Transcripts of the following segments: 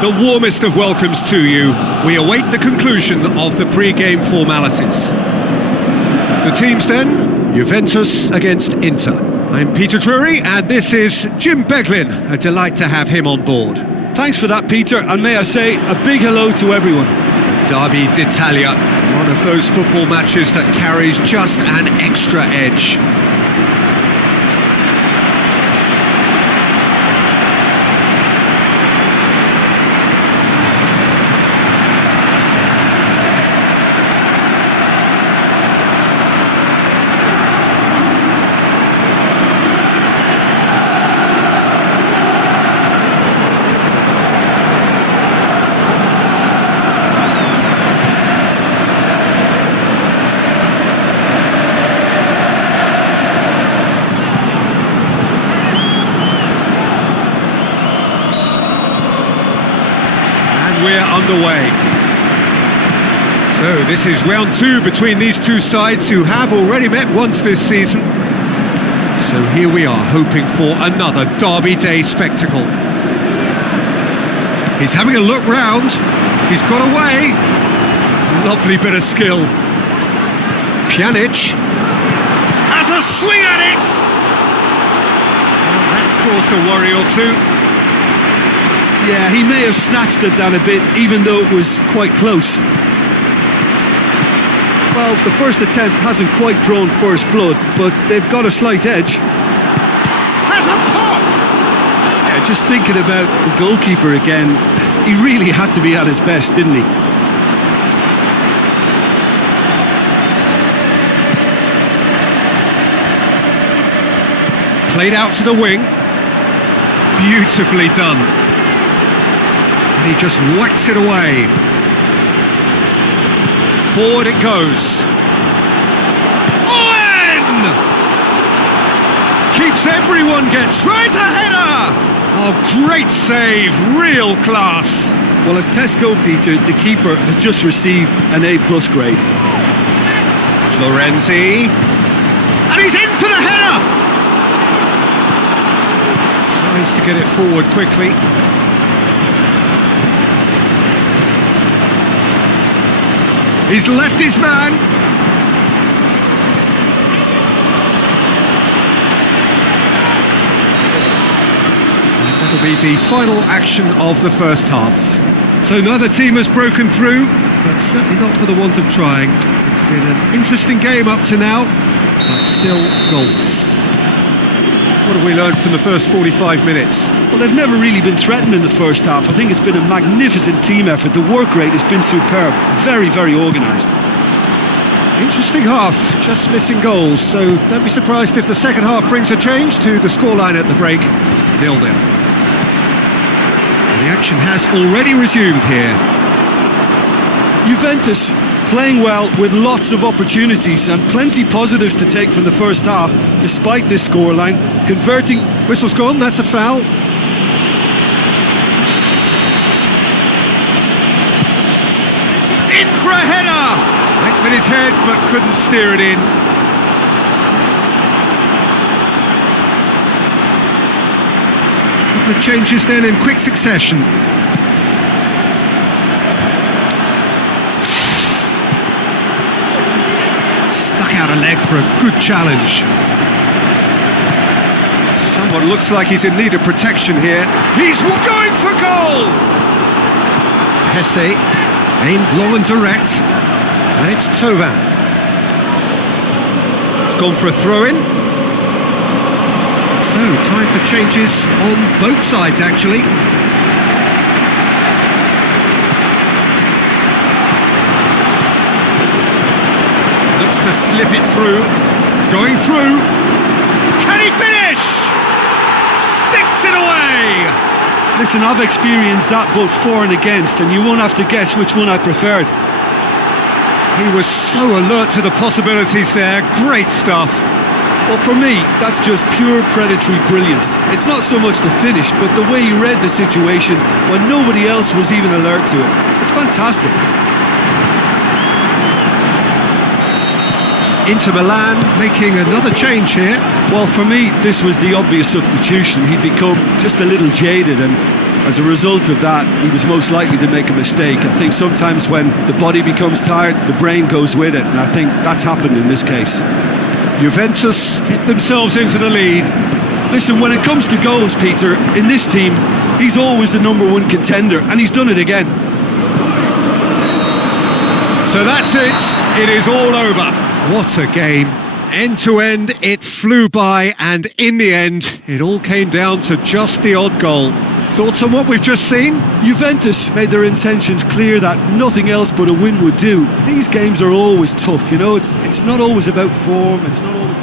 The warmest of welcomes to you. We await the conclusion of the pre-game formalities. The teams then, Juventus against Inter. I'm Peter Drury and this is Jim Beglin. A delight to have him on board. Thanks for that, Peter, and may I say a big hello to everyone. Derby d'Italia, one of those football matches that carries just an extra edge. We're underway. So this is round two between these two sides who have already met once this season. So here we are hoping for another Derby Day spectacle. He's having a look round. He's got away. Lovely bit of skill. Pjanic has a swing at it. Well, that's caused a worry or two. Yeah, he may have snatched it down a bit, even though it was quite close. Well, the first attempt hasn't quite drawn first blood, but they've got a slight edge. Has a pop! Yeah, just thinking about the goalkeeper again, he really had to be at his best, didn't he? Played out to the wing. Beautifully done. And he just whacks it away. Forward it goes. Owen! Keeps everyone, gets right a header! Oh, great save, real class. Well, as Tesco, Peter, the keeper has just received an A+ grade. Florenzi. And he's in for the header! Tries to get it forward quickly. He's left his man. And that'll be the final action of the first half. So neither team has broken through, but certainly not for the want of trying. It's been an interesting game up to now, but still goals. What have we learned from the first 45 minutes? Well, they've never really been threatened in the first half. I think it's been a magnificent team effort. The work rate has been superb. Very, very organised. Interesting half, just missing goals, so don't be surprised if the second half brings a change to the scoreline at the break, 0-0. The action has already resumed here. Juventus playing well with lots of opportunities and plenty positives to take from the first half, despite this scoreline, converting... Whistle's gone, that's a foul. In for a header! Went with his head, but couldn't steer it in. Couple of changes then in quick succession. Stuck out a leg for a good challenge. Someone looks like he's in need of protection here. He's going for goal! Hesse, aimed long and direct, and it's Tovan. It's gone for a throw-in. So, time for changes on both sides, actually. Looks to slip it through. Going through. Can he finish? Sticks it away! Listen, I've experienced that both for and against, and you won't have to guess which one I preferred. He was so alert to the possibilities there. Great stuff. Well, for me, that's just pure predatory brilliance. It's not so much the finish, but the way he read the situation when nobody else was even alert to it. It's fantastic. Inter Milan making another change here. Well, for me, this was the obvious substitution. He'd become just a little jaded, and as a result of that, he was most likely to make a mistake. I think sometimes when the body becomes tired, the brain goes with it, and I think that's happened in this case. Juventus get themselves into the lead. Listen, when it comes to goals, Peter, in this team, he's always the #1 contender, and he's done it again. So that's it. It is all over. What a game. End to end, it flew by, and in the end, it all came down to just the odd goal. Thoughts on what we've just seen? Juventus made their intentions clear that nothing else but a win would do. These games are always tough, you know, it's not always about form, it's not always...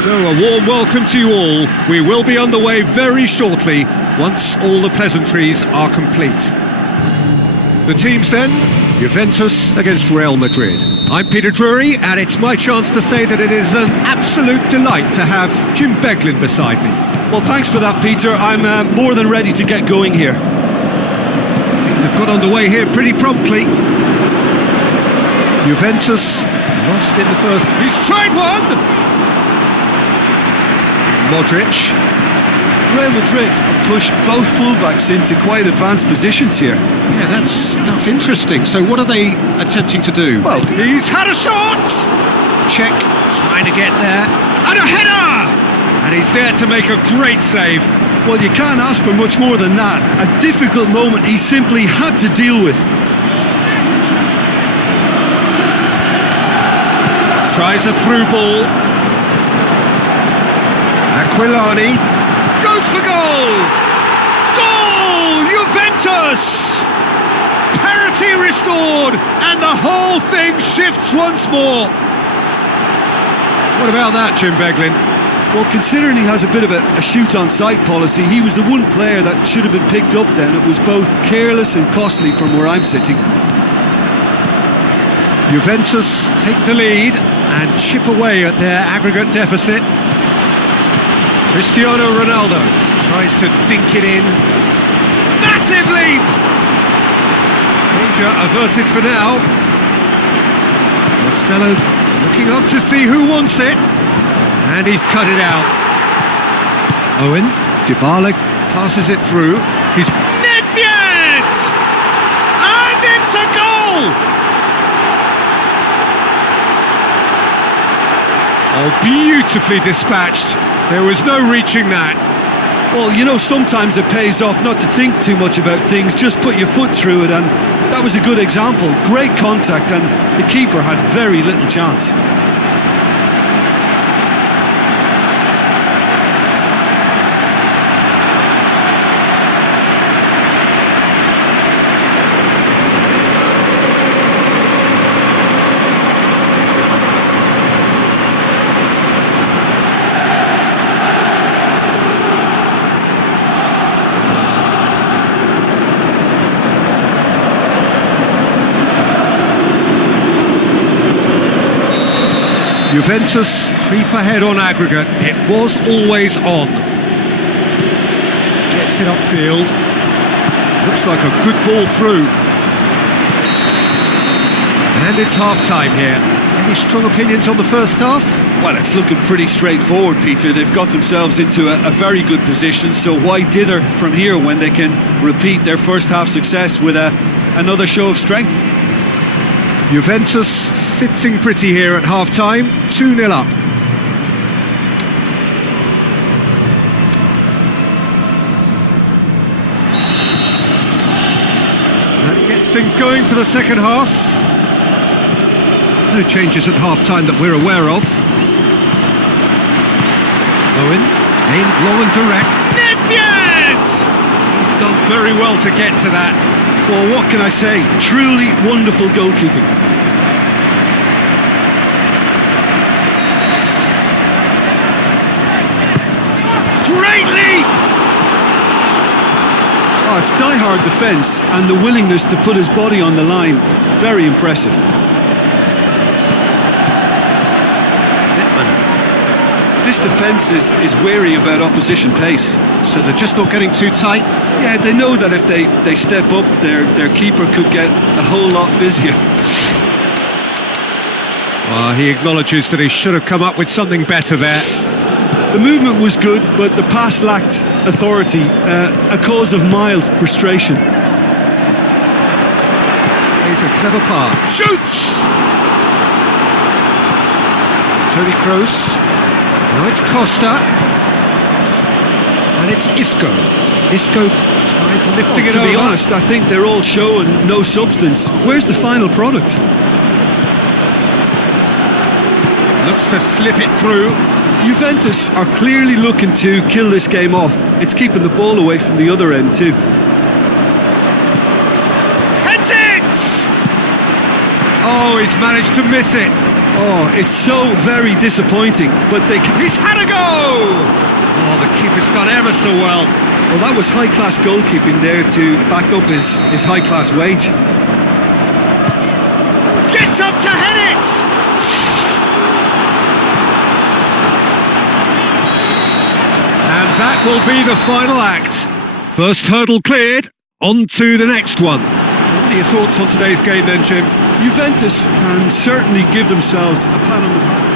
So a warm welcome to you all. We will be underway very shortly once all the pleasantries are complete. The teams then, Juventus against Real Madrid. I'm Peter Drury, and it's my chance to say that it is an absolute delight to have Jim Beglin beside me. Well, thanks for that, Peter. I'm more than ready to get going here. Things have got underway here pretty promptly. Juventus lost in the first. He's tried one! Modric. Real Madrid have pushed both fullbacks into quite advanced positions here. Yeah, that's interesting. So what are they attempting to do? Well, he's had a shot! Check, trying to get there. And a header! And he's there to make a great save. Well, you can't ask for much more than that. A difficult moment he simply had to deal with. Tries a through ball. Aquilani goes for goal! Goal! Juventus! Parity restored, and the whole thing shifts once more. What about that, Jim Beglin? Well, considering he has a bit of a shoot-on-sight policy, he was the one player that should have been picked up then. It was both careless and costly from where I'm sitting. Juventus take the lead and chip away at their aggregate deficit. Cristiano Ronaldo tries to dink it in. Massive leap! Danger averted for now. Marcelo looking up to see who wants it. And he's cut it out. Owen, Dybala passes it through. He's Nedved! And it's a goal! Oh, beautifully dispatched. There was no reaching that. Well, you know, sometimes it pays off not to think too much about things, just put your foot through it, and that was a good example. Great contact, and the keeper had very little chance. Juventus creep ahead on aggregate. It was always on. Gets it upfield. Looks like a good ball through. And it's half-time here. Any strong opinions on the first half? Well, it's looking pretty straightforward, Peter. They've got themselves into a very good position, so why dither from here when they can repeat their first half success with another show of strength? Juventus sitting pretty here at half-time, 2-0 up. That gets things going for the second half. No changes at half-time that we're aware of. Owen, aimed long and direct. Nedved! He's done very well to get to that. Well, what can I say? Truly wonderful goalkeeping. Great leap! Oh, it's die-hard defence and the willingness to put his body on the line. Very impressive. This defence is wary about opposition pace. So they're just not getting too tight? Yeah, they know that if they step up, their keeper could get a whole lot busier. Well, he acknowledges that he should have come up with something better there. The movement was good, but the pass lacked authority, a cause of mild frustration. He's a clever pass. Shoots! Toni Kroos. Now it's Costa. And it's Isco. Isco tries lifting it over. To be over. honest, I think they're all show and no substance. Where's the final product? Looks to slip it through. Juventus are clearly looking to kill this game off. It's keeping the ball away from the other end too. Heads it! Oh, he's managed to miss it. Oh, it's so very disappointing, but they can... He's had a go! Oh, the keeper's done ever so well. Well, that was high-class goalkeeping there to back up his high-class wage. Gets up to head it! And that will be the final act. First hurdle cleared, on to the next one. What are your thoughts on today's game then, Jim? Juventus can certainly give themselves a pat on the back.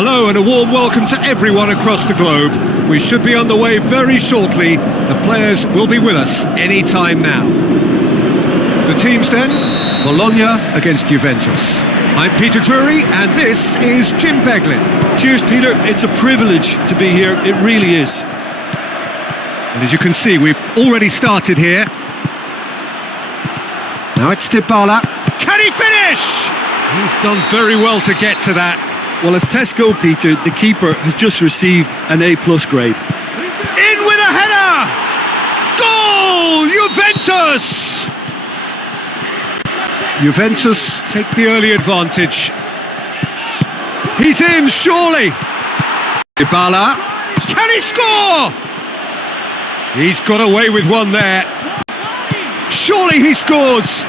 Hello and a warm welcome to everyone across the globe. We should be on the way very shortly. The players will be with us any time now. The teams then, Bologna against Juventus. I'm Peter Drury and this is Jim Beglin. Cheers, Peter. It's a privilege to be here. It really is. And as you can see, we've already started here. Now it's Dybala. Can he finish? He's done very well to get to that. Well, as tests go, Peter, the keeper has just received an A+ grade. In with a header! Goal! Juventus! Juventus take the early advantage. He's in, surely! Dybala. Can he score? He's got away with one there. Surely he scores!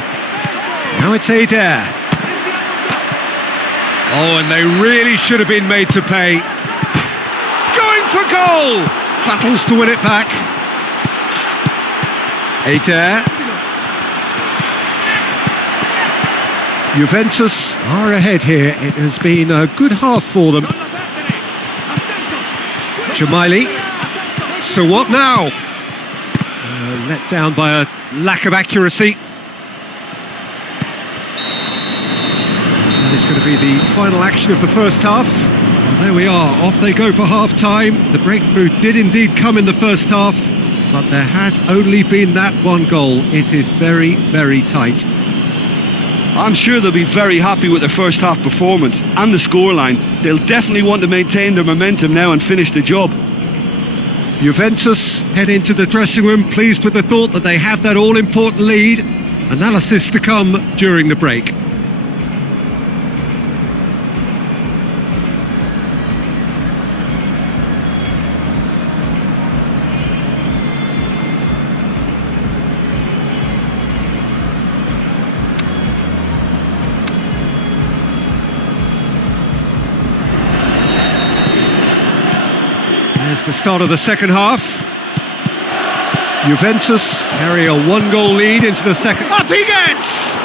Now it's Eder. Oh, and they really should have been made to pay. Going for goal! Battles to win it back. Eder. Juventus are ahead here. It has been a good half for them. Jamaili. So what now? Let down by a lack of accuracy. It's going to be the final action of the first half. Well, there we are, off they go for half-time. The breakthrough did indeed come in the first half, but there has only been that one goal. It is very, very tight. I'm sure they'll be very happy with their first half performance and the scoreline. They'll definitely want to maintain their momentum now and finish the job. Juventus head into the dressing room pleased with the thought that they have that all-important lead. Analysis to come during the break. There's the start of the second half. Juventus carry a one-goal lead into the second. Up he gets!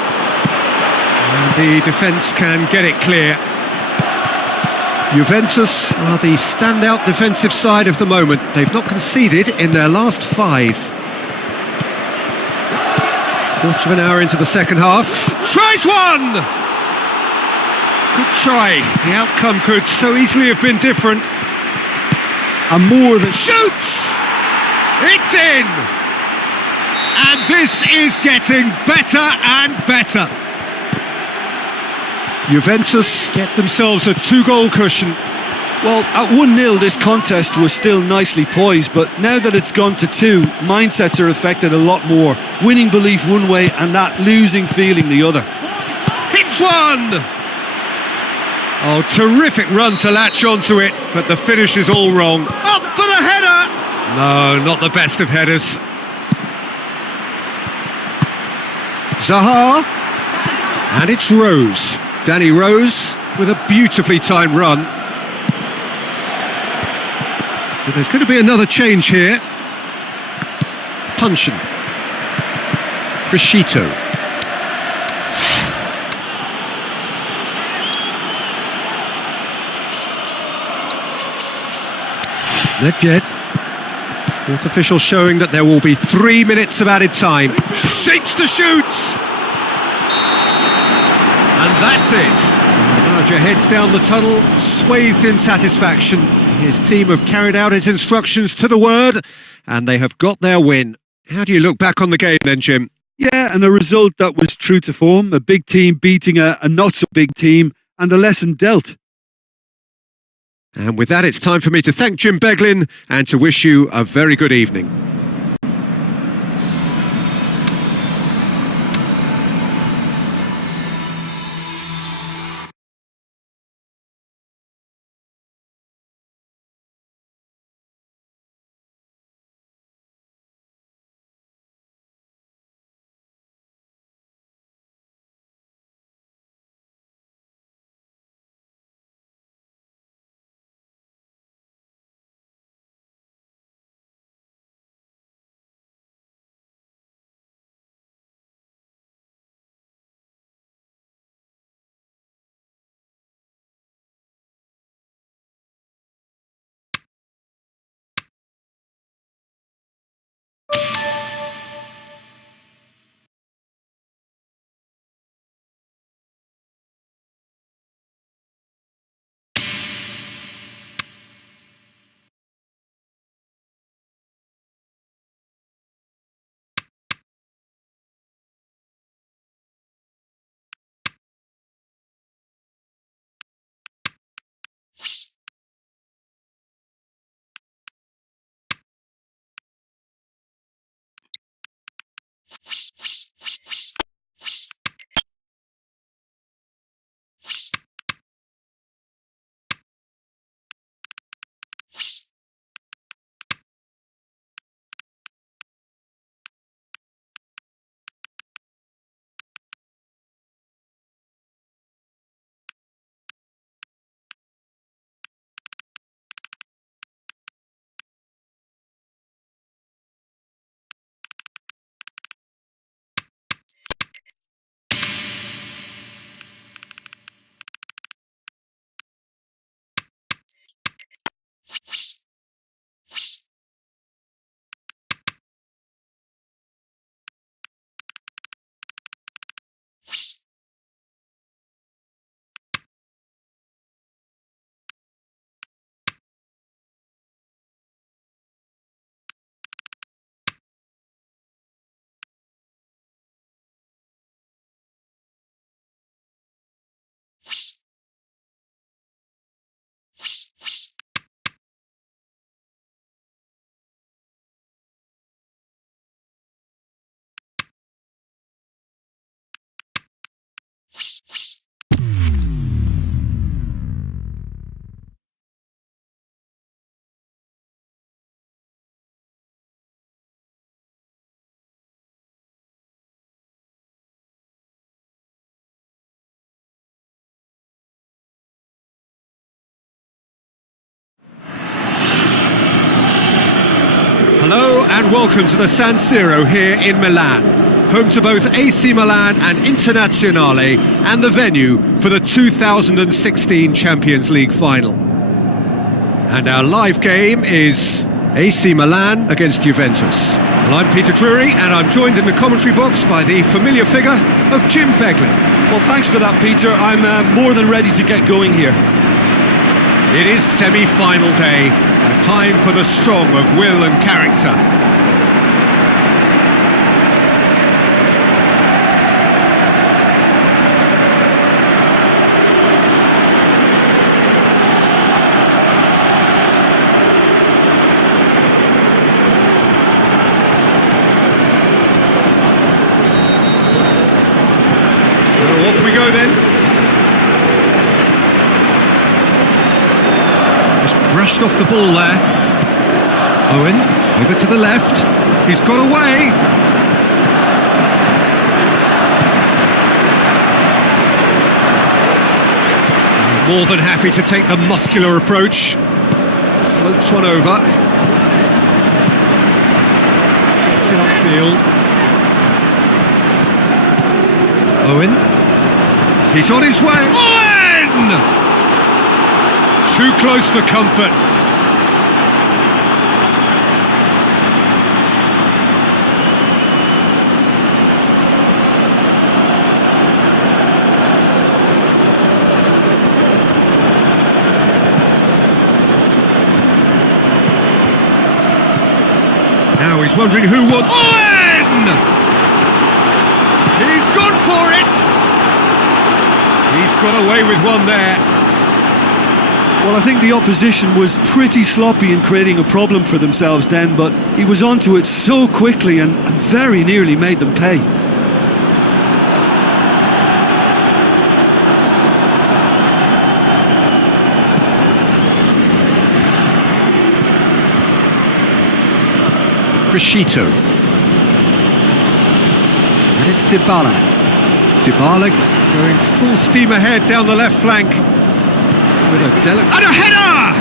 And the defence can get it clear. Juventus are the standout defensive side of the moment. They've not conceded in their last 5. Quarter of an hour into the second half. Tries one! Good try. The outcome could so easily have been different. And more than... Shoots! It's in! And this is getting better and better. Juventus get themselves a 2-goal cushion. Well, at 1-0 this contest was still nicely poised, but now that it's gone to 2, mindsets are affected a lot more. Winning belief one way and that losing feeling the other. Hits one! Oh, terrific run to latch onto it, but the finish is all wrong. Up for the header! No, not the best of headers. Zaha. And it's Rose. Danny Rose with a beautifully timed run. So there's going to be another change here. Punchin. Crescito. Nedved. Fourth official showing that there will be 3 minutes of added time. Shapes to shoot! And that's it. The manager heads down the tunnel, swathed in satisfaction. His team have carried out his instructions to the word, and they have got their win. How do you look back on the game then, Jim? Yeah, and a result that was true to form. A big team beating a not-so-big team, and a lesson dealt. And with that, it's time for me to thank Jim Beglin and to wish you a very good evening. Hello and welcome to the San Siro here in Milan, home to both AC Milan and Internazionale, and the venue for the 2016 Champions League final. And our live game is AC Milan against Juventus. Well, I'm Peter Drury, and I'm joined in the commentary box by the familiar figure of Jim Beglin. Well, thanks for that, Peter. I'm more than ready to get going here. It is semi-final day, a time for the strong of will and character. brushed off the ball there. Owen, over to the left. He's got away. More than happy to take the muscular approach. Floats one over. Gets it upfield. Owen. He's on his way. Owen! Too close for comfort. Now he's wondering who won. Owen! He's gone for it! He's got away with one there. Well, I think the opposition was pretty sloppy in creating a problem for themselves then, but he was onto it so quickly and very nearly made them pay. Crescito. And it's Dybala. Dybala going full steam ahead down the left flank. With a and a header!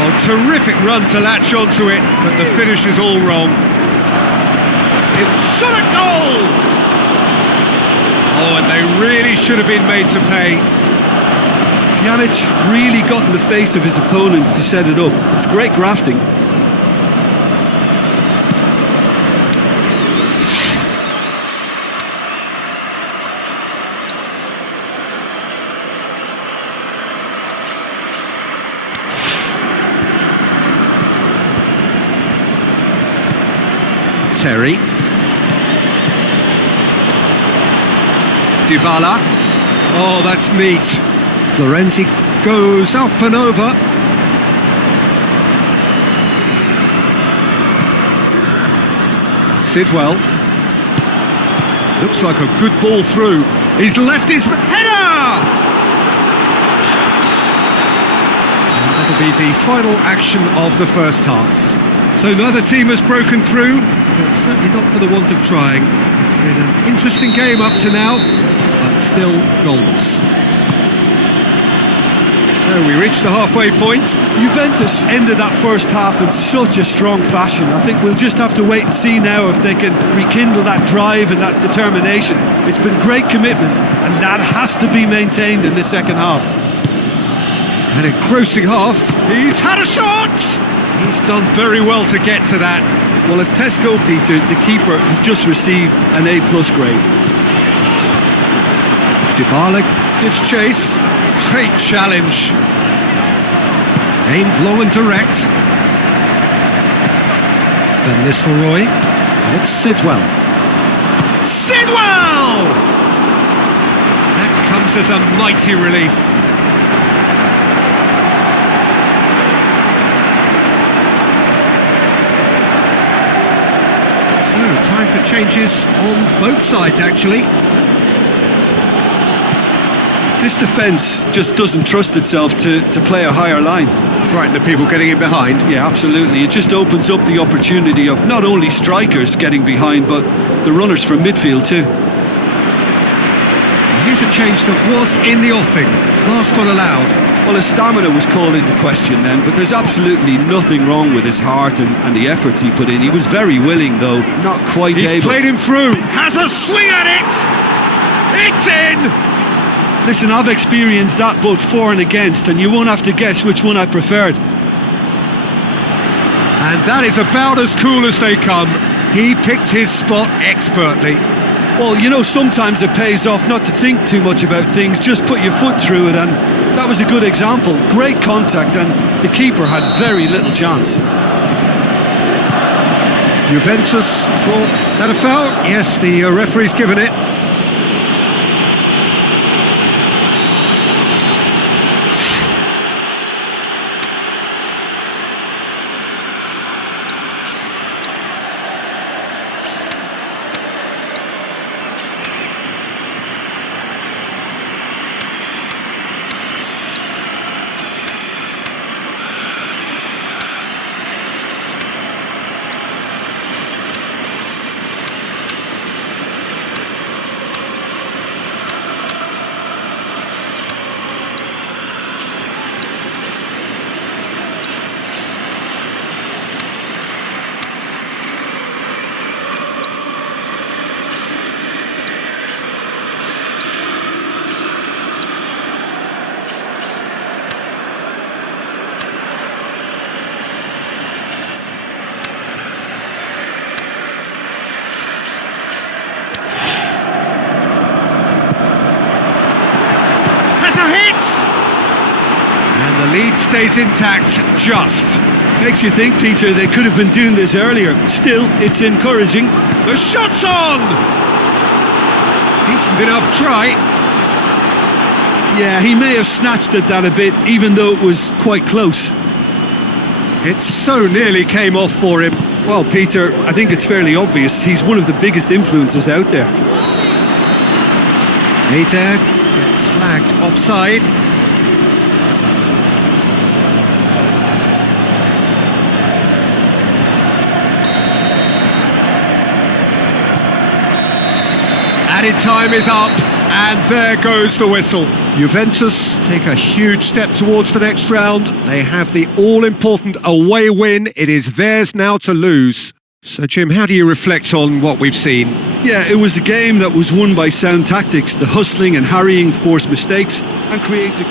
Oh, terrific run to latch onto it, but the finish is all wrong. It shot a goal! Oh, and they really should have been made to pay. Pjanic really got in the face of his opponent to set it up. It's great grafting. Terry. Dybala. Oh, that's neat. Florenzi goes up and over. Sidwell. Looks like a good ball through. He's left his header! And that'll be the final action of the first half. So neither team has broken through, but certainly not for the want of trying. It's been an interesting game up to now, but still goalless. So we reach the halfway point. Juventus ended that first half in such a strong fashion. I think we'll just have to wait and see now if they can rekindle that drive and that determination. It's been great commitment, and that has to be maintained in the second half. An engrossing half. He's had a shot! He's done very well to get to that. Well, as Tesco, Peter, the keeper has just received an A+ grade. Dybala gives chase. Great challenge. Aimed long and direct. Van Nistelrooy. And it's Sidwell. Sidwell! That comes as a mighty relief. So, time for changes on both sides, actually. This defence just doesn't trust itself to play a higher line. Frighten the people getting in behind. Yeah, absolutely. It just opens up the opportunity of not only strikers getting behind, but the runners from midfield too. Here's a change that was in the offing. Last one allowed. Well, his stamina was called into question then, but there's absolutely nothing wrong with his heart and the efforts he put in. He was very willing, though, not quite able. He's played him through. Has a swing at it. It's in. Listen, I've experienced that both for and against, and you won't have to guess which one I preferred. And that is about as cool as they come. He picked his spot expertly. Well, you know, sometimes it pays off not to think too much about things, just put your foot through it, and that was a good example. Great contact, and the keeper had very little chance. Juventus thought that a foul? Yes, the referee's given it. lead stays intact, just. Makes you think, Peter, they could have been doing this earlier. Still, it's encouraging. The shot's on! Decent enough try. Yeah, he may have snatched at that a bit, even though it was quite close. It so nearly came off for him. Well, Peter, I think it's fairly obvious he's one of the biggest influences out there. Adair gets flagged offside. Added time is up, and there goes the whistle. Juventus take a huge step towards the next round. They have the all-important away win. It is theirs now to lose. So, Jim, how do you reflect on what we've seen? Yeah, it was a game that was won by sound tactics. The hustling and harrying forced mistakes and created...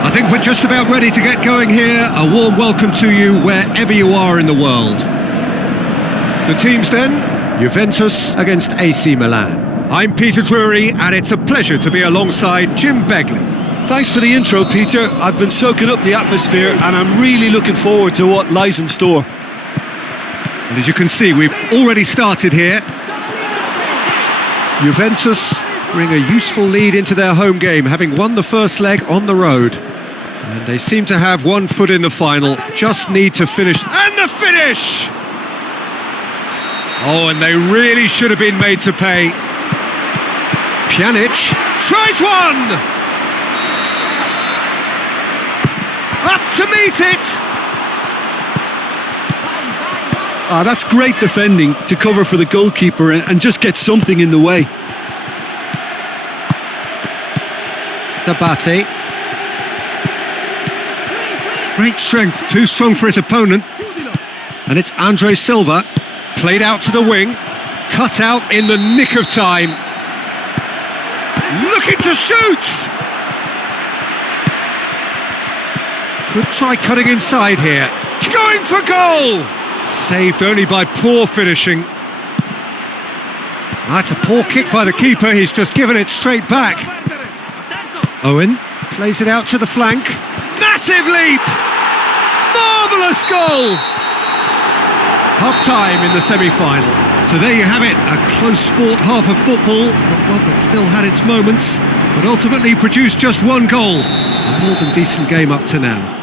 I think we're just about ready to get going here. A warm welcome to you wherever you are in the world. The teams then, Juventus against AC Milan. I'm Peter Drury, and it's a pleasure to be alongside Jim Begley. Thanks for the intro, Peter. I've been soaking up the atmosphere and I'm really looking forward to what lies in store. And as you can see, we've already started here. Juventus bring a useful lead into their home game, having won the first leg on the road. And they seem to have one foot in the final, just need to finish. And the finish! Oh, and they really should have been made to pay. Pjanic tries one! Up to meet it! That's great defending to cover for the goalkeeper and just get something in the way. Abate. Great strength, too strong for his opponent. And it's Andre Silva, played out to the wing, cut out in the nick of time. Looking to shoot! Could try cutting inside here. Going for goal! Saved only by poor finishing. That's a poor kick by the keeper, he's just given it straight back. Owen plays it out to the flank. Massive leap! Marvellous goal! Half-time in the semi-final. So there you have it, a close-fought half of football, but one that still had its moments, but ultimately produced just one goal. A more than decent game up to now.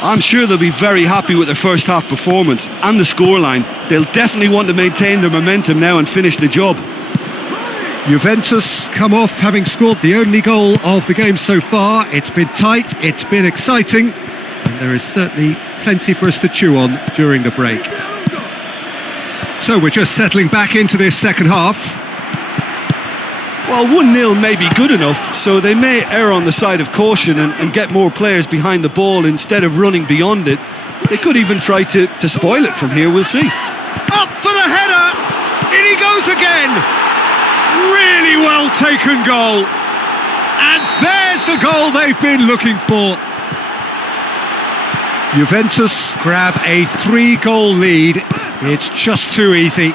I'm sure they'll be very happy with their first half performance and the scoreline. They'll definitely want to maintain their momentum now and finish the job. Juventus come off having scored the only goal of the game so far. It's been tight, it's been exciting, and there is certainly plenty for us to chew on during the break. So we're just settling back into this second half. Well, 1-0 may be good enough, so they may err on the side of caution and get more players behind the ball instead of running beyond it. They could even try to spoil it from here, we'll see. Up for the header! In he goes again! Really well taken goal. And there's the goal they've been looking for. Juventus grab a 3-goal lead. It's just too easy.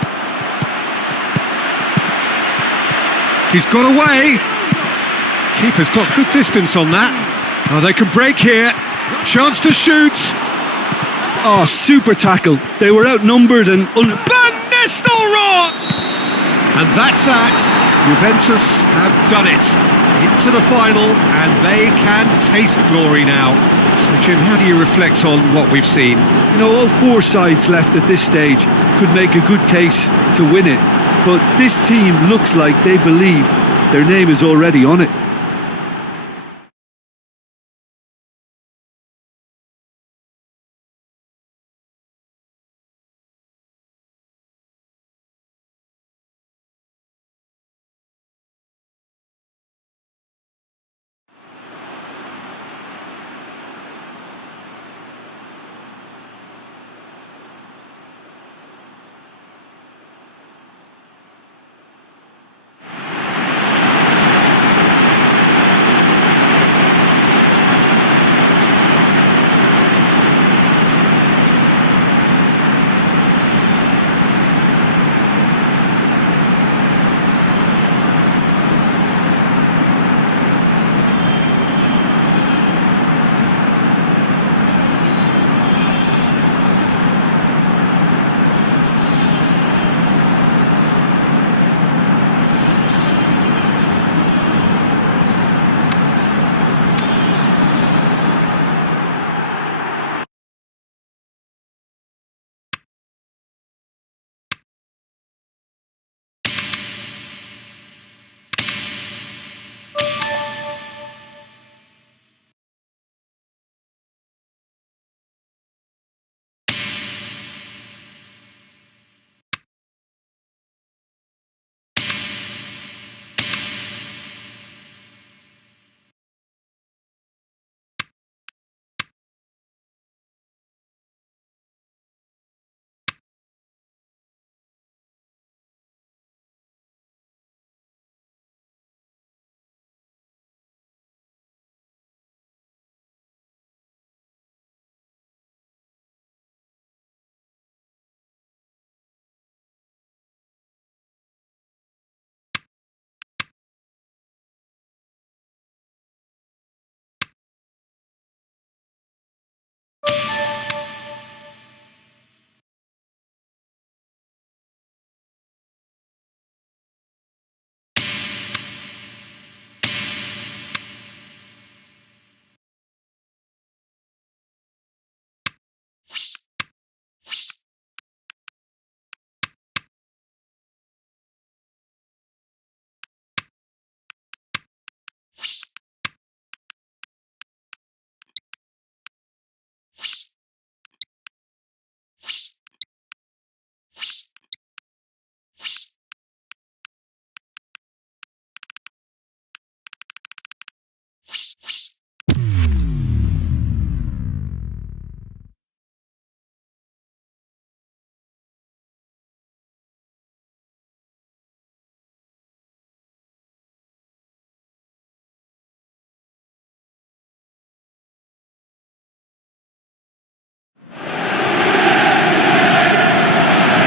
He's got away. Keeper's got good distance on that. Oh, they can break here. Chance to shoot. Oh, super tackle. They were outnumbered and... Van Nistelrooy! And that's that. Juventus have done it. Into the final, and they can taste glory now. So, Jim, how do you reflect on what we've seen? You know, all 4 sides left at this stage could make a good case to win it. But this team looks like they believe their name is already on it.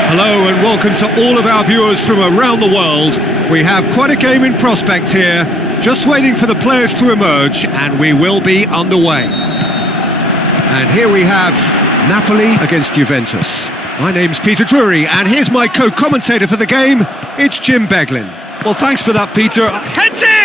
Hello and welcome to all of our viewers from around the world. We have quite a game in prospect here, just waiting for the players to emerge, and we will be underway. And here we have Napoli against Juventus. My name's Peter Drury, and here's my co-commentator for the game, it's Jim Beglin. Well, thanks for that, Peter. Heads it!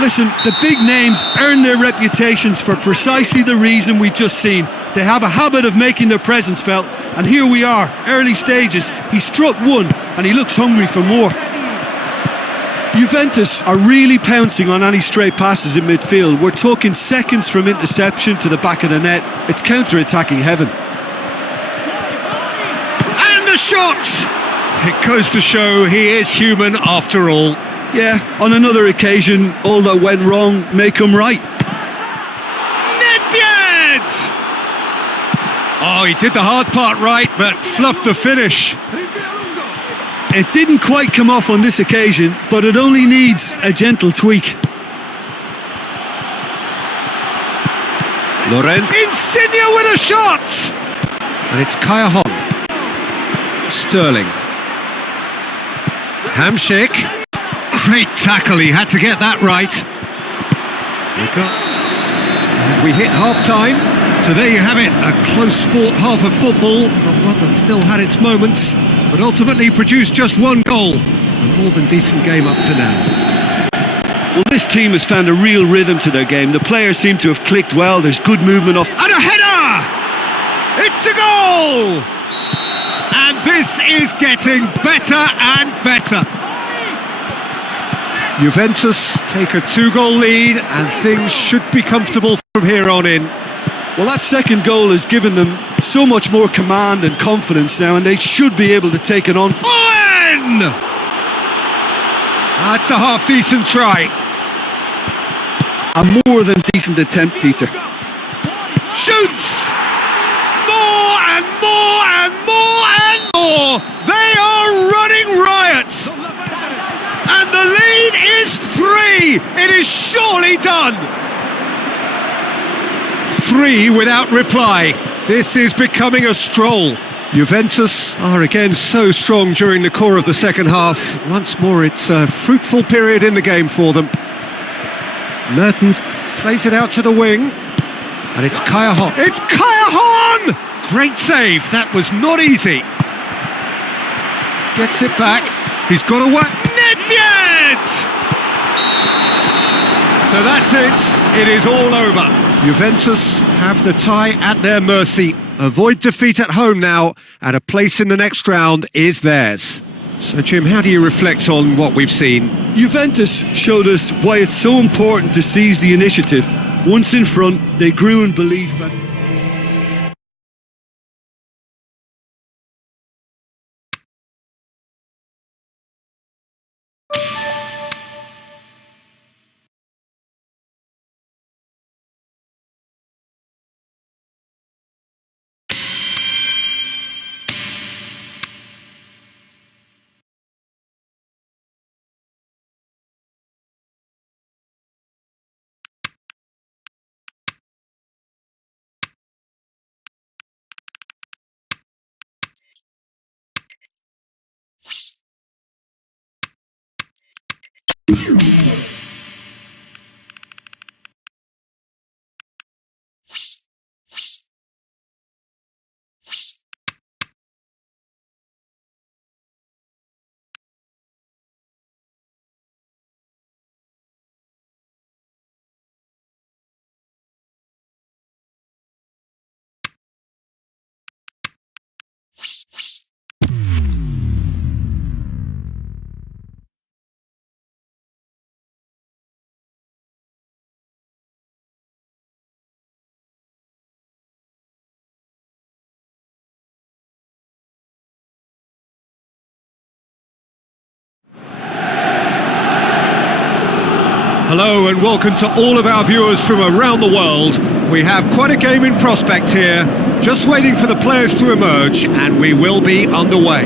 Listen, the big names earn their reputations for precisely the reason we've just seen. They have a habit of making their presence felt, and here we are, early stages. He struck one, and he looks hungry for more. Juventus are really pouncing on any stray passes in midfield. We're talking seconds from interception to the back of the net. It's counter-attacking heaven. And the shot! It goes to show he is human after all. Yeah, on another occasion, all that went wrong may come right. Oh, he did the hard part right, but fluffed the finish. It didn't quite come off on this occasion, but it only needs a gentle tweak. Lorenz. Insigne with a shot! And it's Kaya Hon. Sterling. Hamsik. Great tackle, he had to get that right. And we hit half-time. So there you have it, a close-fought half of football, but one that still had its moments, but ultimately produced just one goal. A more than decent game up to now. Well, this team has found a real rhythm to their game. The players seem to have clicked well. There's good movement off. And a header! It's a goal! And this is getting better and better. Juventus take a 2-goal lead, and things should be comfortable from here on in. Well, that second goal has given them so much more command and confidence now, and they should be able to take it on. Owen! That's a half-decent try. A more than decent attempt, Peter. Shoots! More and more and more and more! They are running riot! And the lead is 3! It is surely done! 3 without reply. This is becoming a stroll. Juventus are again so strong during the core of the second half. Once more, it's a fruitful period in the game for them. Mertens plays it out to the wing. And it's Kaya Hon. It's Kaya Hon! Great save. That was not easy. Gets it back. He's got a whack. Nedved! So that's it. It is all over. Juventus have the tie at their mercy. Avoid defeat at home now, and a place in the next round is theirs. So, Jim, how do you reflect on what we've seen? Juventus showed us why it's so important to seize the initiative. Once in front, they grew in belief and... Hello and welcome to all of our viewers from around the world. We have quite a game in prospect here, just waiting for the players to emerge, and we will be underway.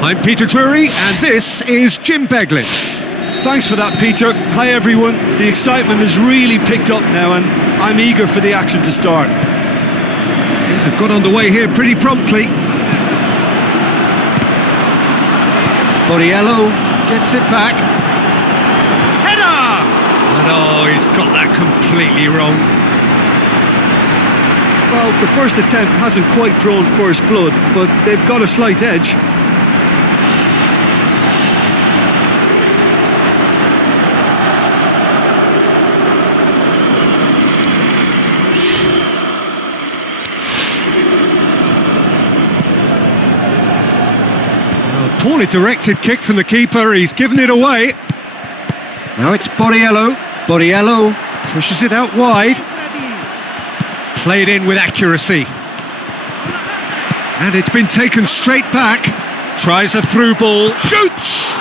I'm Peter Drury, and this is Jim Beglin. Thanks for that, Peter. Hi, everyone. The excitement has really picked up now, and I'm eager for the action to start. Things have got underway here pretty promptly. Borriello gets it back. Header! And oh, he's got that completely wrong. Well, the first attempt hasn't quite drawn first blood, but they've got a slight edge. Poorly directed kick from the keeper, he's given it away. Now it's Borriello. Borriello pushes it out wide. Played in with accuracy. And it's been taken straight back. Tries a through ball, shoots!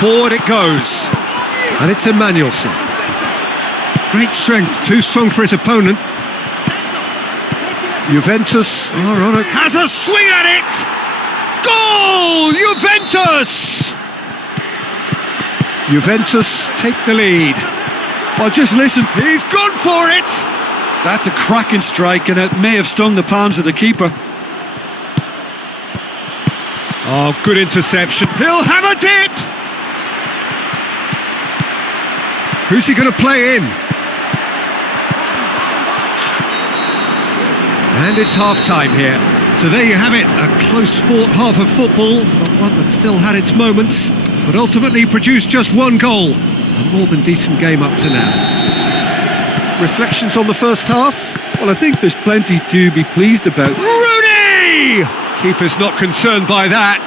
Forward it goes. And it's Emmanuelson. Great strength, too strong for his opponent. Juventus are on it. Has a swing at it! Goal! Juventus! Juventus take the lead. Well, just listen. He's gone for it! That's a cracking strike, and it may have stung the palms of the keeper. Oh, good interception. He'll have a dip! Who's he going to play in? And it's half-time here. So there you have it, a close-fought half of football, but one that still had its moments, but ultimately produced just one goal. A more than decent game up to now. Reflections on the first half? Well, I think there's plenty to be pleased about. Rooney! Keeper's not concerned by that.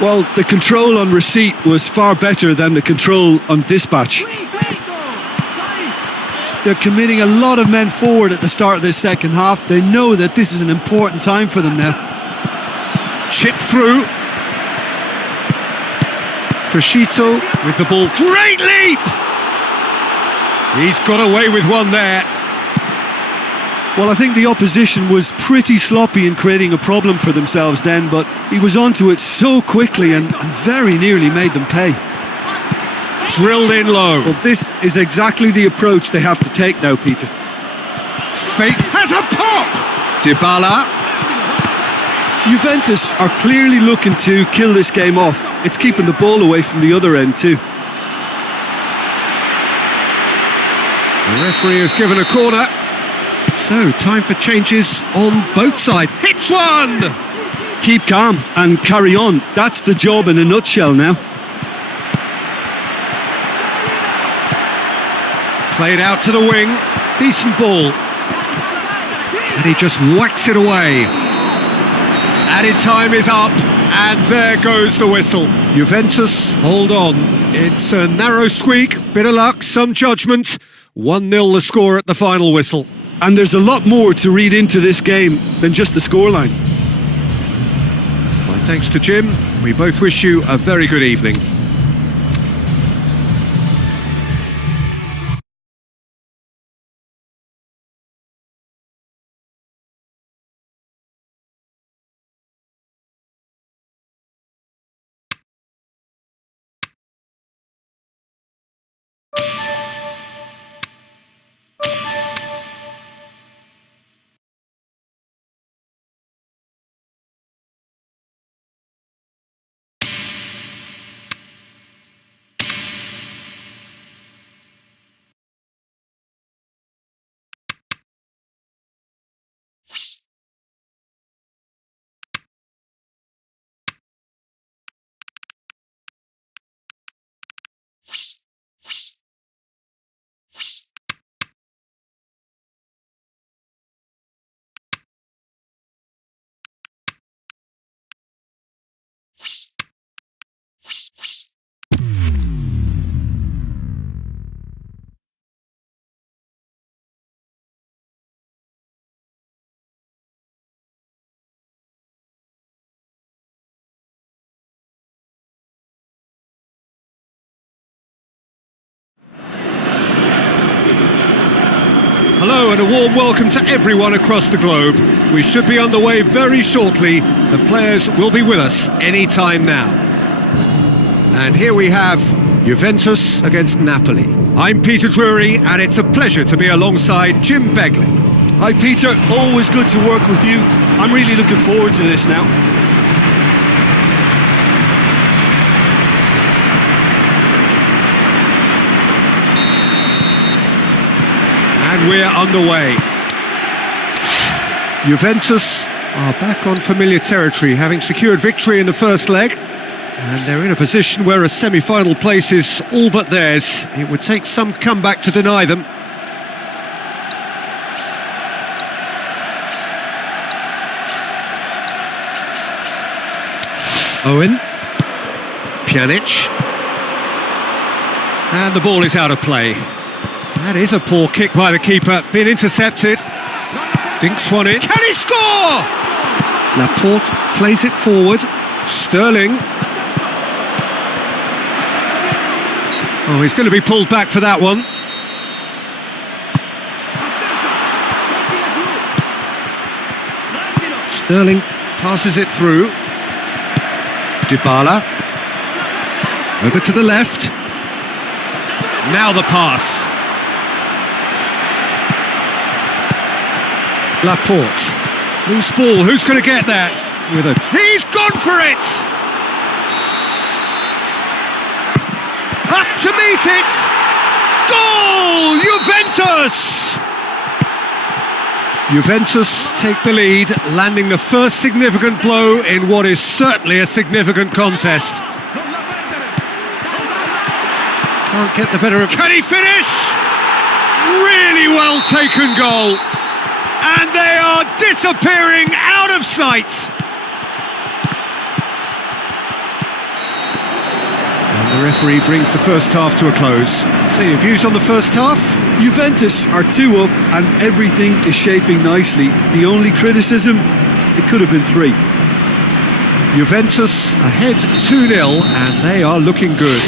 Well, the control on receipt was far better than the control on dispatch. They're committing a lot of men forward at the start of this second half. They know that this is an important time for them now. Chipped through. Crescito with the ball. Great leap! He's got away with one there. Well, I think the opposition was pretty sloppy in creating a problem for themselves then, but he was onto it so quickly and very nearly made them pay. Drilled in low. Well, this is exactly the approach they have to take now, Peter. Faith has a pop! Dybala. Juventus are clearly looking to kill this game off. It's keeping the ball away from the other end too. The referee has given a corner. So, time for changes on both sides. Hits one! Keep calm and carry on. That's the job in a nutshell now. Played out to the wing. Decent ball. And he just whacks it away. Added time is up. And there goes the whistle. Juventus, hold on. It's a narrow squeak. Bit of luck, some judgment. 1-0 the score at the final whistle. And there's a lot more to read into this game than just the scoreline. My thanks to Jim. We both wish you a very good evening. Hello and a warm welcome to everyone across the globe. We should be underway very shortly. The players will be with us any time now. And here we have Juventus against Napoli. I'm Peter Drury and it's a pleasure to be alongside Jim Begley. Hi Peter, always good to work with you. I'm really looking forward to this now. And we're underway. Juventus are back on familiar territory, having secured victory in the first leg. And they're in a position where a semi-final place is all but theirs. It would take some comeback to deny them. Owen. Pjanic. And the ball is out of play. That is a poor kick by the keeper, been intercepted. Dinks one in. Can he score? Laporte plays it forward. Sterling. Oh, he's going to be pulled back for that one. Sterling passes it through. Dybala. Over to the left. Now the pass. Laporte. Loose ball, who's going to get that? He's gone for it! Up to meet it! Goal! Juventus! Juventus take the lead, landing the first significant blow in what is certainly a significant contest. Can't get the better of... Can he finish? Really well taken goal. And they are disappearing out of sight. And the referee brings the first half to a close. So your views on the first half? Juventus are 2 up and everything is shaping nicely. The only criticism, it could have been 3. Juventus ahead 2-0 and they are looking good.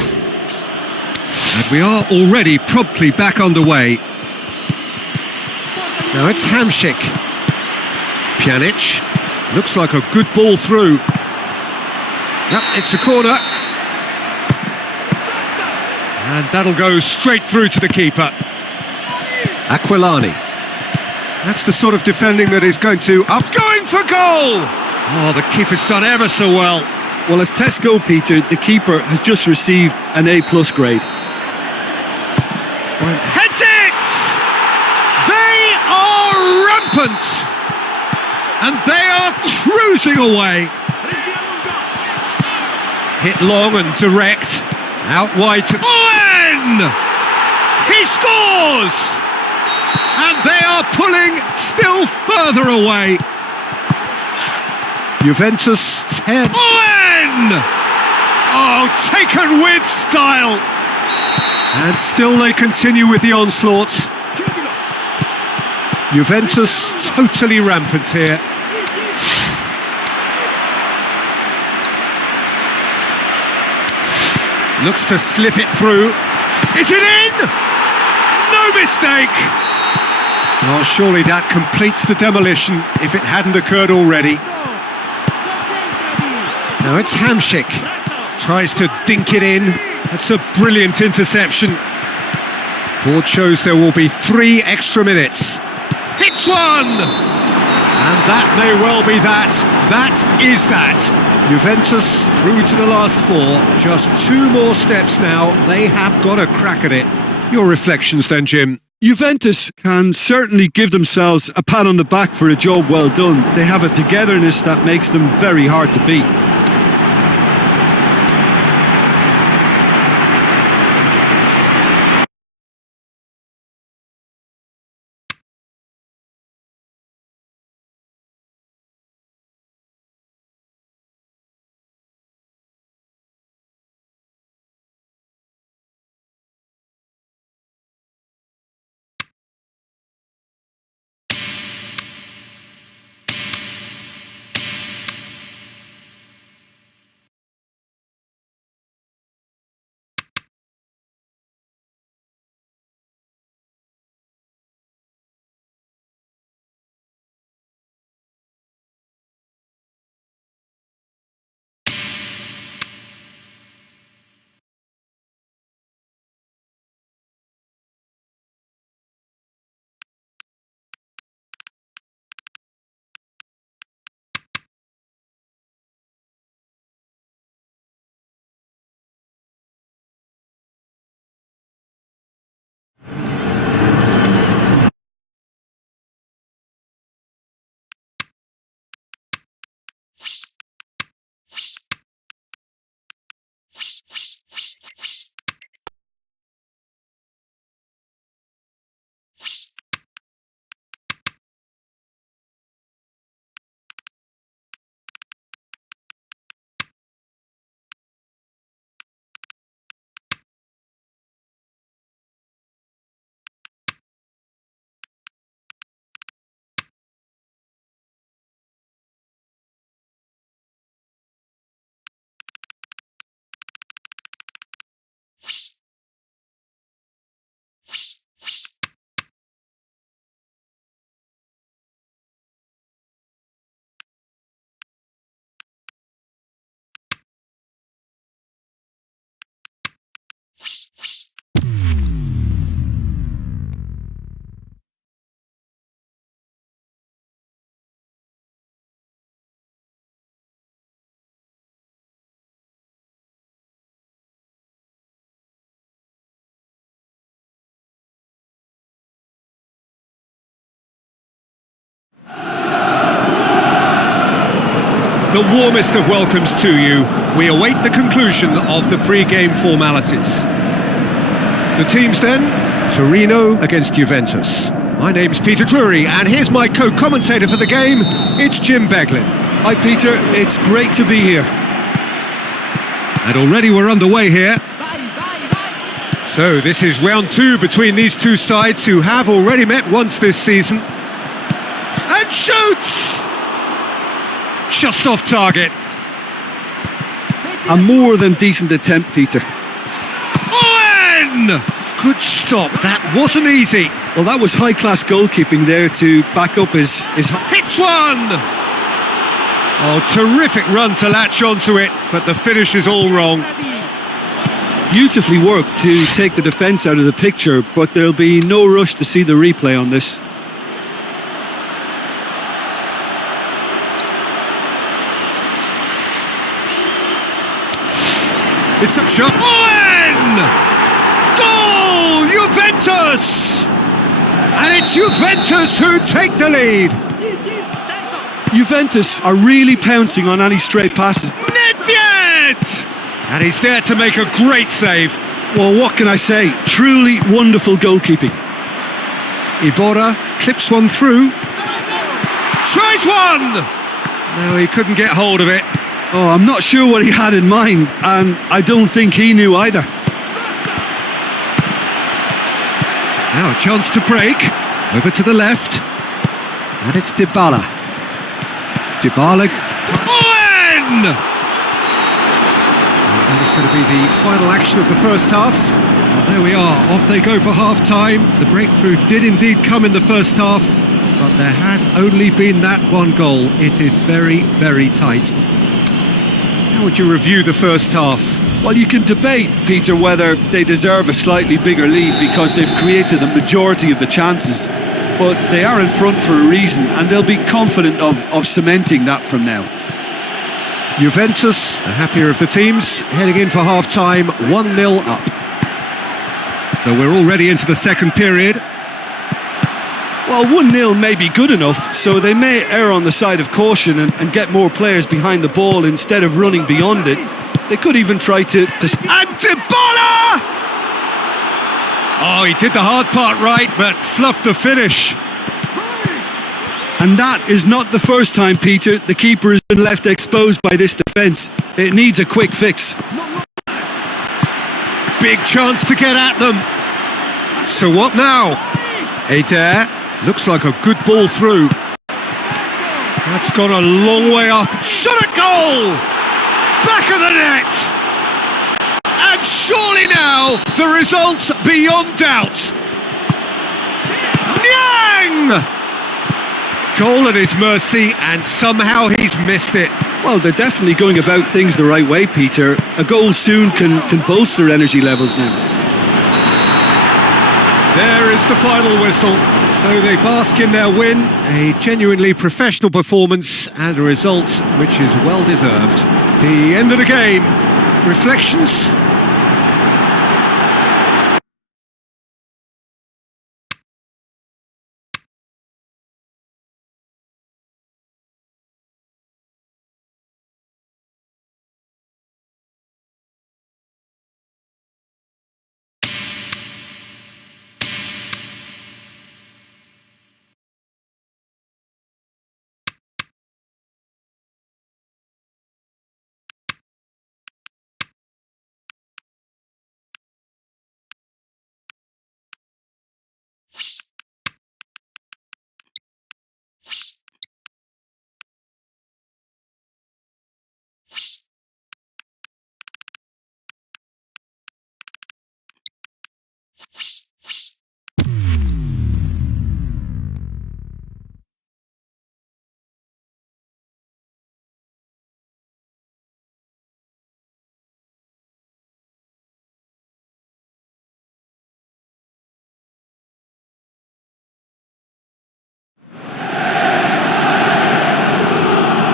And we are already promptly back underway. Now it's Hamšík. Pjanic. Looks like a good ball through. Yep, it's a corner. And that'll go straight through to the keeper. Aquilani. That's the sort of defending that is going to going for goal! Oh, the keeper's done ever so well. Well, as tests go, Peter, the keeper has just received an A+ grade. Heads it! They are rampant! And they are cruising away. Hit long and direct. Out wide to Owen! He scores! And they are pulling still further away. Juventus 10. Owen! Oh, taken with style. And still they continue with the onslaught. Juventus totally rampant here. Looks to slip it through. Is it in? No mistake! Oh, surely that completes the demolition if it hadn't occurred already. Now it's Hamšík. Tries to dink it in. That's a brilliant interception. Board shows there will be 3 extra minutes. Hits one! And that may well be that. That is that. Juventus through to the last 4. Just 2 more steps now. They have got a crack at it. Your reflections then, Jim? Juventus can certainly give themselves a pat on the back for a job well done. They have a togetherness that makes them very hard to beat. The warmest of welcomes to you. We await the conclusion of the pre-game formalities. The teams then, Torino against Juventus. My name's Peter Drury, and here's my co-commentator for the game, it's Jim Beglin. Hi Peter, it's great to be here. And already we're underway here. So this is round two between these two sides who have already met once this season. And shoots! Just off target. A more than decent attempt, Peter. Owen! Good stop, that wasn't easy. Well, that was high-class goalkeeping there to back up his... Hits one! Oh, terrific run to latch onto it, but the finish is all wrong. Beautifully worked to take the defence out of the picture, but there'll be no rush to see the replay on this. It's a shot. Owen! Goal! Juventus! And it's Juventus who take the lead. Juventus are really pouncing on any stray passes. Nedved! And he's there to make a great save. Well, what can I say? Truly wonderful goalkeeping. Iborra clips one through. Tries one! No, he couldn't get hold of it. Oh, I'm not sure what he had in mind, and I don't think he knew either. Now a chance to break. Over to the left. And it's Dybala. Dybala. Owen! And that is going to be the final action of the first half. Well, there we are. Off they go for half-time. The breakthrough did indeed come in the first half, but there has only been that one goal. It is very, very tight. How would you review the first half? Well, you can debate, Peter, whether they deserve a slightly bigger lead because they've created the majority of the chances. But they are in front for a reason, and they'll be confident of cementing that from now. Juventus, the happier of the teams, heading in for half-time, 1-0 up. So we're already into the second period. Well, 1-0 may be good enough, so they may err on the side of caution and get more players behind the ball instead of running beyond it. They could even try to... And Dybala! Oh, he did the hard part right, but fluffed the finish. And that is not the first time, Peter, the keeper has been left exposed by this defence. It needs a quick fix. Big chance to get at them. So what now? Adair. Looks like a good ball through. That's gone a long way up. Shot at goal! Back of the net! And surely now, the result's beyond doubt. Nyang! Goal at his mercy, and somehow he's missed it. Well, they're definitely going about things the right way, Peter. A goal soon can bolster energy levels now. There is the final whistle. So they bask in their win, a genuinely professional performance and a result which is well deserved. The end of the game. Reflections?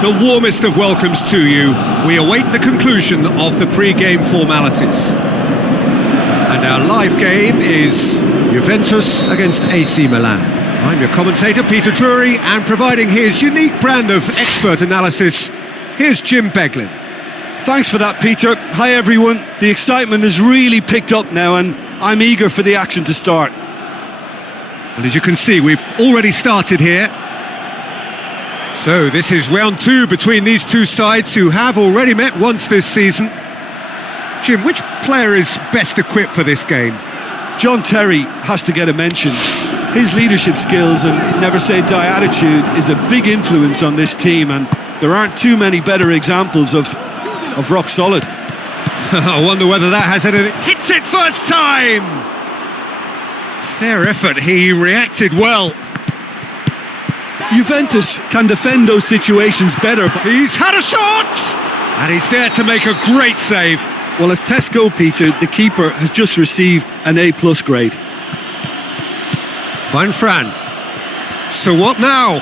The warmest of welcomes to you. We await the conclusion of the pre-game formalities. And our live game is Juventus against AC Milan. I'm your commentator, Peter Drury, and providing his unique brand of expert analysis, Here's Jim Beglin. Thanks for that, Peter. Hi everyone. The excitement has really picked up now and I'm eager for the action to start. And as you can see, we've already started here. So this is round two between these two sides who have already met once this season. Jim, which player is best equipped for this game? John Terry has to get a mention. His leadership skills and never-say-die attitude is a big influence on this team, and there aren't too many better examples of rock solid. I wonder whether that has anything... Hits it first time! Fair effort, he reacted well. Juventus can defend those situations better, but He's had a shot! And he's there to make a great save. well, as tests go, Peter, the keeper has just received an A+ grade. Juan Fran. So what now?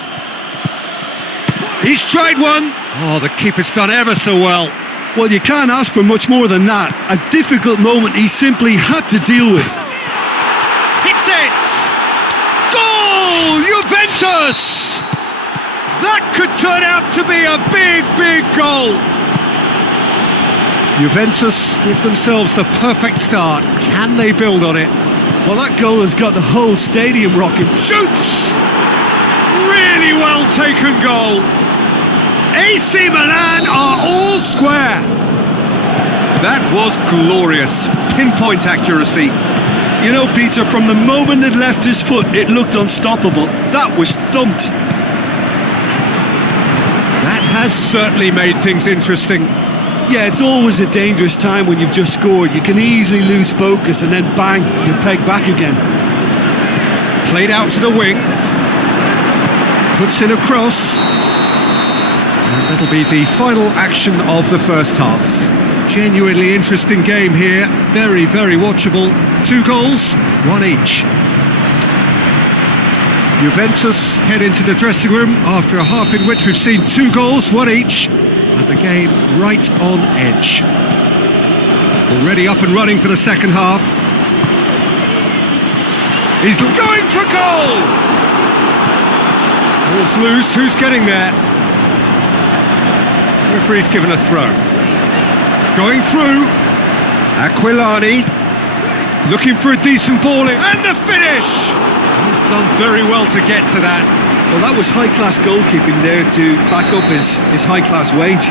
He's tried one. Oh, the keeper's done ever so well. Well, you can't ask for much more than that. A difficult moment he simply had to deal with. Hits it! Goal! Juventus! That could turn out to be a big, big goal. Juventus give themselves the perfect start. Can they build on it? Well, that goal has got the whole stadium rocking. Shoots! Really well taken goal. AC Milan are all square. That was glorious. Pinpoint accuracy. You know, Peter, from the moment it left his foot, it looked unstoppable. That was thumped. That has certainly made things interesting. Yeah, it's always a dangerous time when you've just scored. You can easily lose focus and then bang, you're pegged back again. Played out to the wing. Puts in a cross. And that'll be the final action of the first half. Genuinely interesting game here. Very, very watchable. 2 goals, 1 each. Juventus head into the dressing room after a half in which we've seen 2 goals, 1 each. And the game right on edge. Already up and running for the second half. He's going for goal! Ball's loose, who's getting there? Referee's given a throw. Going through. Aquilani. Looking for a decent ball in. And the finish! He's done very well to get to that. Well, that was high-class goalkeeping there to back up his high-class wage.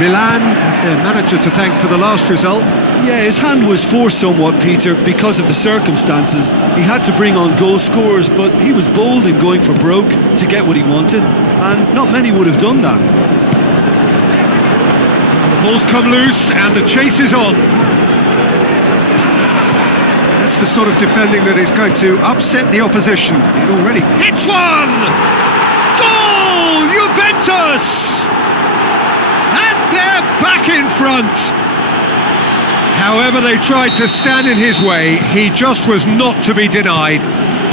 Milan have their manager to thank for the last result. Yeah, his hand was forced somewhat, Peter, because of the circumstances. He had to bring on goal scorers, but he was bold in going for broke to get what he wanted, and not many would have done that. The ball's come loose and the chase is on. That's the sort of defending that is going to upset the opposition. It already hits one! Goal! Juventus! And they're back in front. However they tried to stand in his way, he just was not to be denied.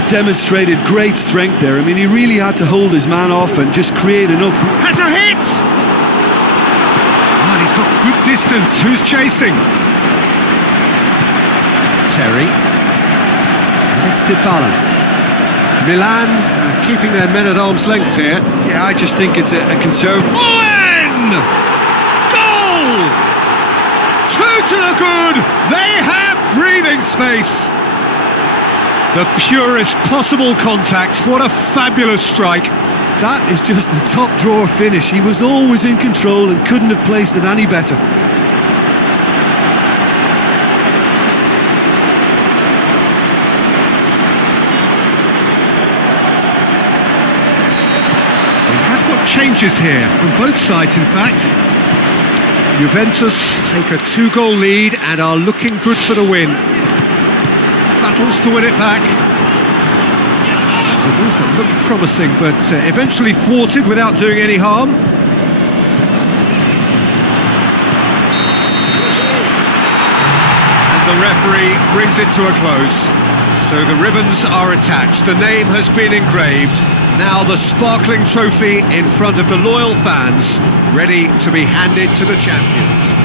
Demonstrated great strength there. I mean, he really had to hold his man off and just create enough. Has a hit! And he's got good distance. Who's chasing? Terry. And it's Dybala. Milan keeping their men at arm's length here. Yeah, I just think it's a conservative. Owen! Goal! 2 to the good. They have breathing space. The purest possible contact. What a fabulous strike. That is just the top drawer finish. He was always in control and couldn't have placed it any better. We have got changes here from both sides, in fact. Juventus take a 2-goal lead and are looking good for the win. Battles to win it back. It's a move that looked promising, but eventually thwarted without doing any harm. And the referee brings it to a close. So the ribbons are attached, the name has been engraved. Now the sparkling trophy in front of the loyal fans, ready to be handed to the champions.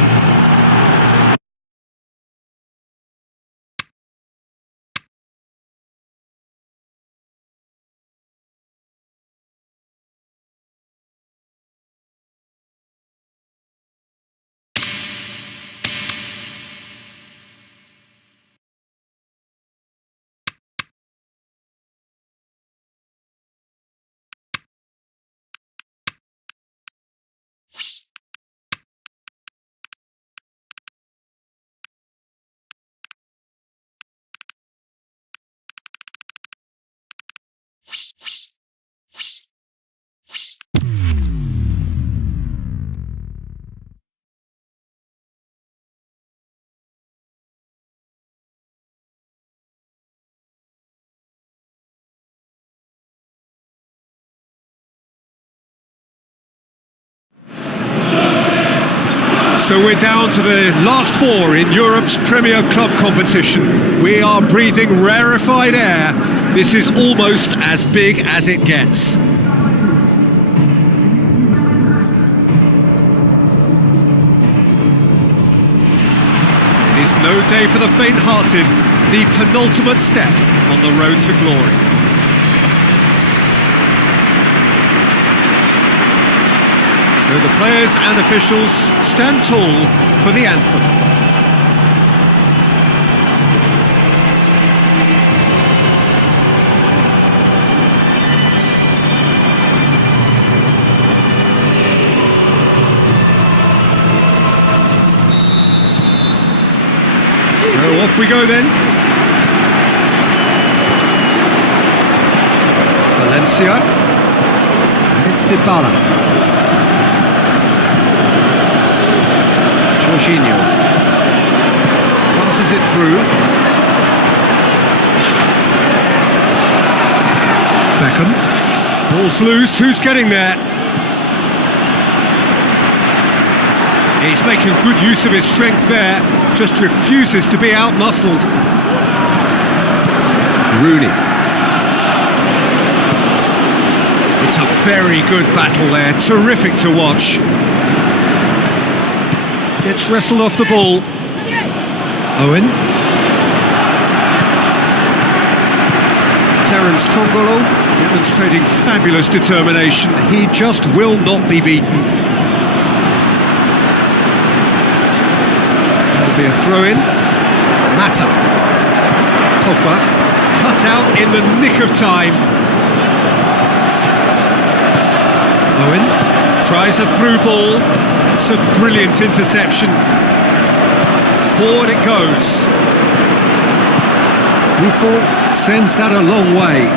So we're down to the last four in Europe's Premier Club competition. We are breathing rarefied air. This is almost as big as it gets. It is no day for the faint-hearted. The penultimate step on the road to glory. So the players and officials stand tall for the anthem. So off we go then. Valencia. And it's Dybala. Jorginho passes it through. Beckham. Ball's loose. Who's getting there? He's making good use of his strength there. Just refuses to be out-muscled. Rooney. It's a very good battle there. Terrific to watch. Gets wrestled off the ball. Owen. Terence Kongolo demonstrating fabulous determination. He just will not be beaten. That'll be a throw-in. Mata. Pogba. Cut out in the nick of time. Owen tries a through ball. It's a brilliant interception. Forward it goes. Buffon sends that a long way.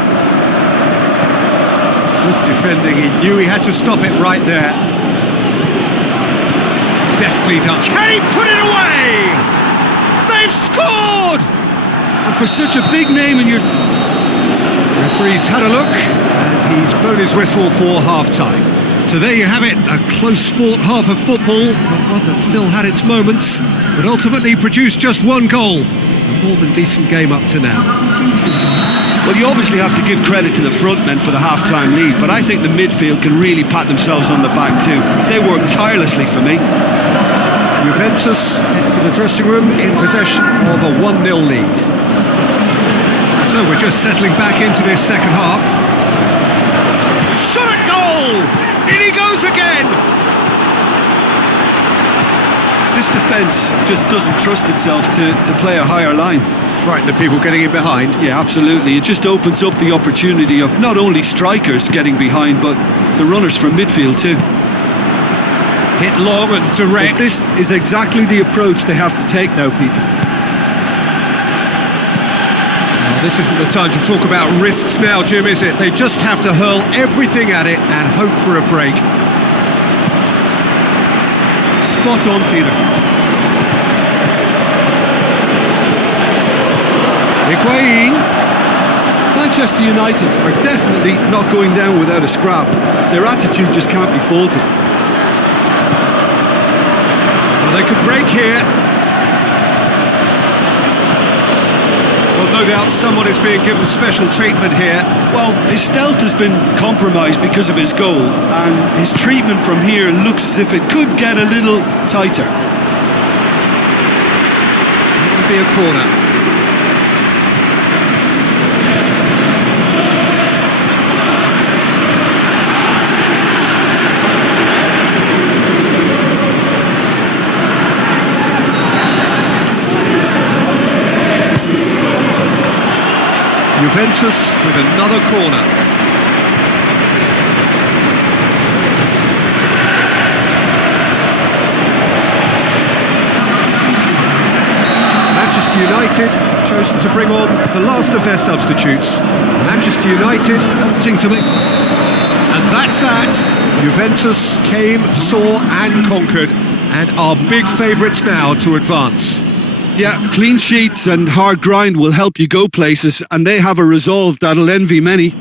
Good defending. He knew he had to stop it right there. Deftly done. Can he put it away? They've scored! And for such a big name in your... Referee's had a look and he's blown his whistle for half-time. So there you have it, a close-fought half of football, but one that still had its moments, but ultimately produced just one goal. A more than decent game up to now. Well, you obviously have to give credit to the front men for the half-time lead, but I think the midfield can really pat themselves on the back too. They worked tirelessly for me. Juventus head for the dressing room in possession of a 1-0 lead. So we're just settling back into this second half. Shot at goal! In he goes again! This defence just doesn't trust itself to play a higher line. Frightened of people getting in behind. Yeah, absolutely. It just opens up the opportunity of not only strikers getting behind, but the runners from midfield too. Hit long and direct. But this is exactly the approach they have to take now, Peter. Well, this isn't the time to talk about risks now, Jim, is it? They just have to hurl everything at it and hope for a break. Spot on, Peter. Higuain. Manchester United are definitely not going down without a scrap. Their attitude just can't be faulted. Well, they could break here. Well, no doubt someone is being given special treatment here. Well, his stealth has been compromised because of his goal, and his treatment from here looks as if it could get a little tighter. It would be a corner. Juventus with another corner. Manchester United have chosen to bring on the last of their substitutes. Manchester United opting to make... And that's that. Juventus came, saw and conquered and are big favourites now to advance. Yeah, clean sheets and hard grind will help you go places, and they have a resolve that'll envy many.